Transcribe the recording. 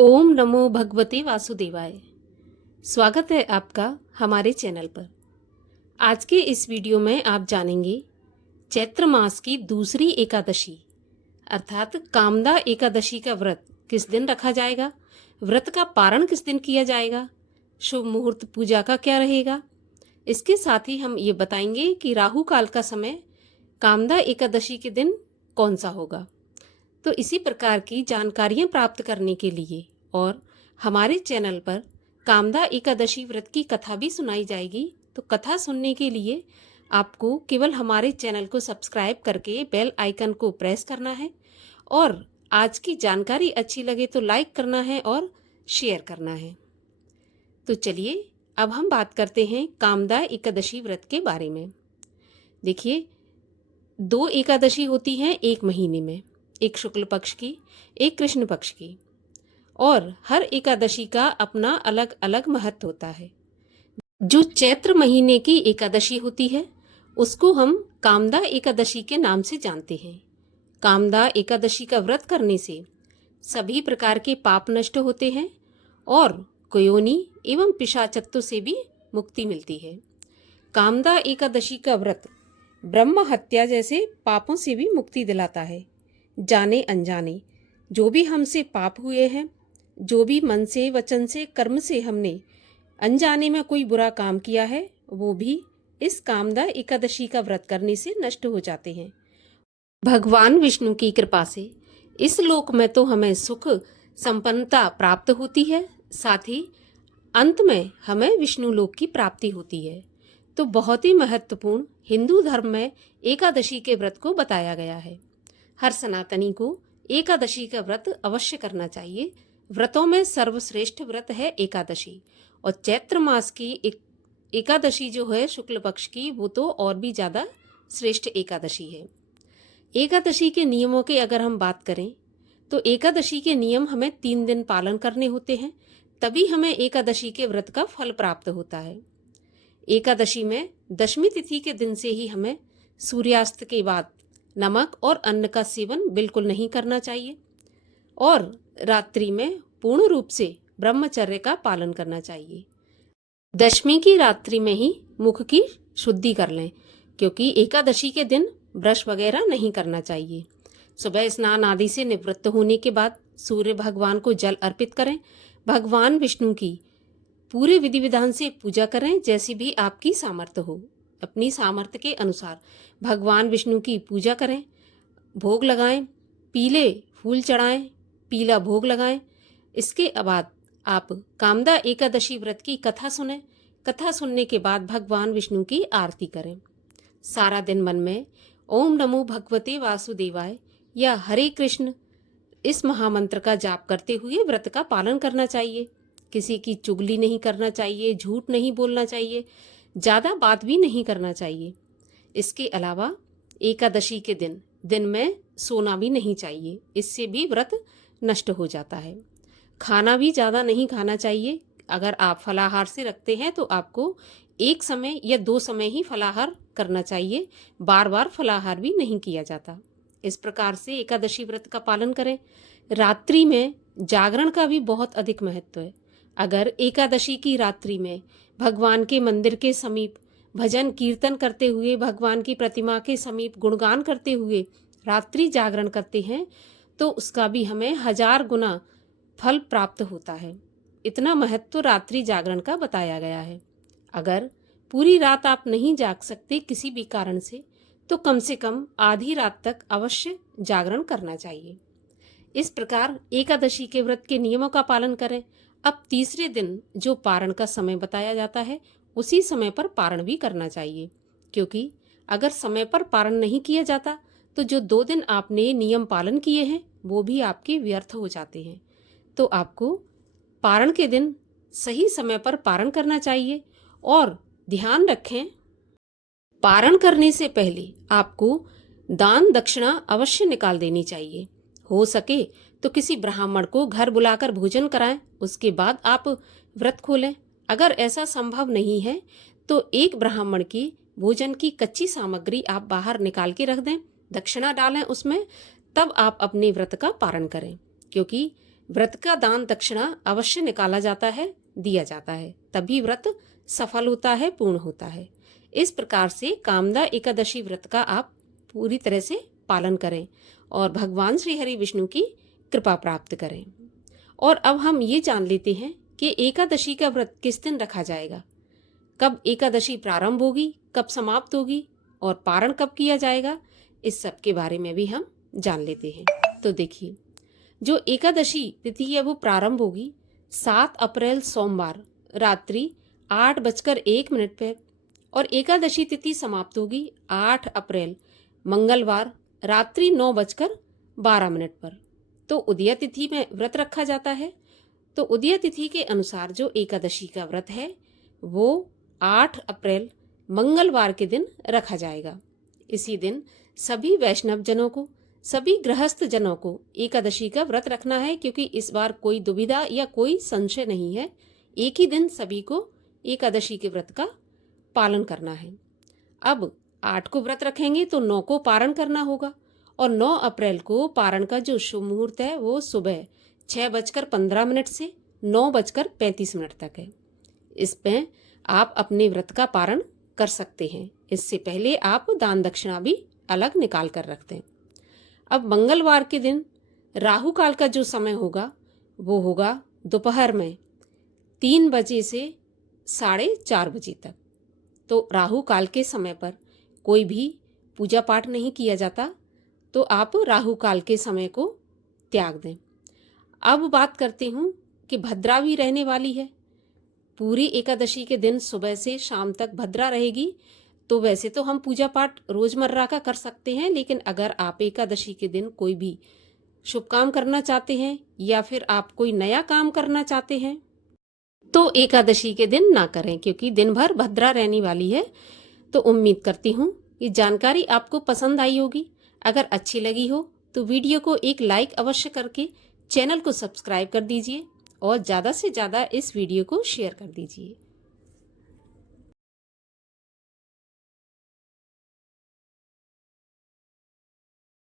ओम नमो भगवते वासुदेवाय। स्वागत है आपका हमारे चैनल पर। आज के इस वीडियो में आप जानेंगे चैत्र मास की दूसरी एकादशी अर्थात कामदा एकादशी का व्रत किस दिन रखा जाएगा, व्रत का पारण किस दिन किया जाएगा, शुभ मुहूर्त पूजा का क्या रहेगा। इसके साथ ही हम ये बताएंगे कि राहु काल का समय कामदा एकादशी के दिन कौन सा होगा। तो इसी प्रकार की जानकारियां प्राप्त करने के लिए और हमारे चैनल पर कामदा एकादशी व्रत की कथा भी सुनाई जाएगी। तो कथा सुनने के लिए आपको केवल हमारे चैनल को सब्सक्राइब करके बेल आइकन को प्रेस करना है और आज की जानकारी अच्छी लगे तो लाइक करना है और शेयर करना है। तो चलिए अब हम बात करते हैं कामदा एकादशी व्रत के बारे में। देखिए, 2 एकादशी होती हैं एक महीने में, एक शुक्ल पक्ष की, एक कृष्ण पक्ष की, और हर एकादशी का अपना अलग अलग महत्व होता है। जो चैत्र महीने की एकादशी होती है उसको हम कामदा एकादशी के नाम से जानते हैं। कामदा एकादशी का व्रत करने से सभी प्रकार के पाप नष्ट होते हैं और कुयोनी एवं पिशाचत्व से भी मुक्ति मिलती है। कामदा एकादशी का व्रत ब्रह्म हत्या जैसे पापों से भी मुक्ति दिलाता है। जाने अनजाने जो भी हमसे पाप हुए हैं, जो भी मन से, वचन से, कर्म से हमने अनजाने में कोई बुरा काम किया है, वो भी इस कामदा एकादशी का व्रत करने से नष्ट हो जाते हैं। भगवान विष्णु की कृपा से इस लोक में तो हमें सुख संपन्नता प्राप्त होती है, साथ ही अंत में हमें विष्णु लोक की प्राप्ति होती है। तो बहुत ही महत्वपूर्ण हिंदू धर्म में एकादशी के व्रत को बताया गया है। हर सनातनी को एकादशी का व्रत अवश्य करना चाहिए। व्रतों में सर्वश्रेष्ठ व्रत है एकादशी, और चैत्र मास की एकादशी जो है शुक्ल पक्ष की, वो तो और भी ज़्यादा श्रेष्ठ एकादशी है। एकादशी के नियमों की अगर हम बात करें तो एकादशी के नियम हमें 3 दिन पालन करने होते हैं, तभी हमें एकादशी के व्रत का फल प्राप्त होता है। एकादशी में दशमी तिथि के दिन से ही हमें सूर्यास्त के बाद नमक और अन्न का सेवन बिल्कुल नहीं करना चाहिए और रात्रि में पूर्ण रूप से ब्रह्मचर्य का पालन करना चाहिए। दशमी की रात्रि में ही मुख की शुद्धि कर लें, क्योंकि एकादशी के दिन ब्रश वगैरह नहीं करना चाहिए। सुबह स्नान आदि से निवृत्त होने के बाद सूर्य भगवान को जल अर्पित करें। भगवान विष्णु की पूरे विधि विधान से पूजा करें, जैसी भी आपकी सामर्थ्य हो। अपनी सामर्थ्य के अनुसार भगवान विष्णु की पूजा करें, भोग लगाएं, पीले फूल चढ़ाएं, पीला भोग लगाएं। इसके बाद आप कामदा एकादशी व्रत की कथा सुनें। कथा सुनने के बाद भगवान विष्णु की आरती करें। सारा दिन मन में ओम नमो भगवते वासुदेवाय या हरे कृष्ण इस महामंत्र का जाप करते हुए व्रत का पालन करना चाहिए। किसी की चुगली नहीं करना चाहिए, झूठ नहीं बोलना चाहिए, ज़्यादा बात भी नहीं करना चाहिए। इसके अलावा एकादशी के दिन में सोना भी नहीं चाहिए, इससे भी व्रत नष्ट हो जाता है। खाना भी ज़्यादा नहीं खाना चाहिए। अगर आप फलाहार से रखते हैं तो आपको 1 समय या 2 समय ही फलाहार करना चाहिए, बार बार फलाहार भी नहीं किया जाता। इस प्रकार से एकादशी व्रत का पालन करें। रात्रि में जागरण का भी बहुत अधिक महत्व है। अगर एकादशी की रात्रि में भगवान के मंदिर के समीप भजन कीर्तन करते हुए, भगवान की प्रतिमा के समीप गुणगान करते हुए रात्रि जागरण करते हैं तो उसका भी हमें 1000 गुना फल प्राप्त होता है। इतना महत्व रात्रि जागरण का बताया गया है। अगर पूरी रात आप नहीं जाग सकते किसी भी कारण से, तो कम से कम आधी रात तक अवश्य जागरण करना चाहिए। इस प्रकार एकादशी के व्रत के नियमों का पालन करें। अब तीसरे दिन जो पारण का समय बताया जाता है, उसी समय पर पारण भी करना चाहिए, क्योंकि अगर समय पर पारण नहीं किया जाता तो जो 2 दिन आपने नियम पालन किए हैं वो भी आपके व्यर्थ हो जाते हैं। तो आपको पारण के दिन सही समय पर पारण करना चाहिए। और ध्यान रखें, पारण करने से पहले आपको दान दक्षिणा अवश्य निकाल देनी चाहिए। हो सके तो किसी ब्राह्मण को घर बुलाकर भोजन कराएं, उसके बाद आप व्रत खोलें। अगर ऐसा संभव नहीं है तो एक ब्राह्मण की भोजन की कच्ची सामग्री आप बाहर निकाल के रख दें, दक्षिणा डालें उसमें, तब आप अपने व्रत का पारण करें। क्योंकि व्रत का दान दक्षिणा अवश्य निकाला जाता है, दिया जाता है, तभी व्रत सफल होता है, पूर्ण होता है। इस प्रकार से कामदा एकादशी व्रत का आप पूरी तरह से पालन करें और भगवान श्री हरि विष्णु की कृपा प्राप्त करें। और अब हम ये जान लेते हैं कि एकादशी का व्रत किस दिन रखा जाएगा, कब एकादशी प्रारंभ होगी, कब समाप्त होगी और पारण कब किया जाएगा, इस सब के बारे में भी हम जान लेते हैं। तो देखिए, जो एकादशी तिथि है वो प्रारंभ होगी 7 अप्रैल सोमवार रात्रि 8:01 पर और एकादशी तिथि समाप्त होगी 8 अप्रैल मंगलवार रात्रि 9:12 पर। तो उदया तिथि में व्रत रखा जाता है। तो उदया तिथि के अनुसार जो एकादशी का व्रत है वो 8 अप्रैल मंगलवार के दिन रखा जाएगा। इसी दिन सभी वैष्णव जनों को, सभी गृहस्थ जनों को एकादशी का व्रत रखना है, क्योंकि इस बार कोई दुविधा या कोई संशय नहीं है। एक ही दिन सभी को एकादशी के व्रत का पालन करना है। अब 8 को व्रत रखेंगे तो 9 को पारण करना होगा और 9 अप्रैल को पारण का जो शुभ मुहूर्त है वो सुबह 6:15 से 9:35 तक है। इसमें आप अपने व्रत का पारण कर सकते हैं। इससे पहले आप दान दक्षिणा भी अलग निकाल कर रखते हैं। अब मंगलवार के दिन राहु काल का जो समय होगा वो होगा दोपहर में 3 बजे से 4:30 बजे तक। तो राहु काल के समय पर कोई भी पूजा पाठ नहीं किया जाता, तो आप राहु काल के समय को त्याग दें। अब बात करते हूँ कि भद्रा भी रहने वाली है। पूरी एकादशी के दिन सुबह से शाम तक भद्रा रहेगी। तो वैसे तो हम पूजा पाठ रोजमर्रा का कर सकते हैं, लेकिन अगर आप एकादशी के दिन कोई भी शुभ काम करना चाहते हैं या फिर आप कोई नया काम करना चाहते हैं तो एकादशी के दिन ना करें, क्योंकि दिन भर भद्रा रहने वाली है। तो उम्मीद करती हूँ ये जानकारी आपको पसंद आई होगी। अगर अच्छी लगी हो तो वीडियो को एक लाइक अवश्य करके चैनल को सब्सक्राइब कर दीजिए और ज़्यादा से ज़्यादा इस वीडियो को शेयर कर दीजिए।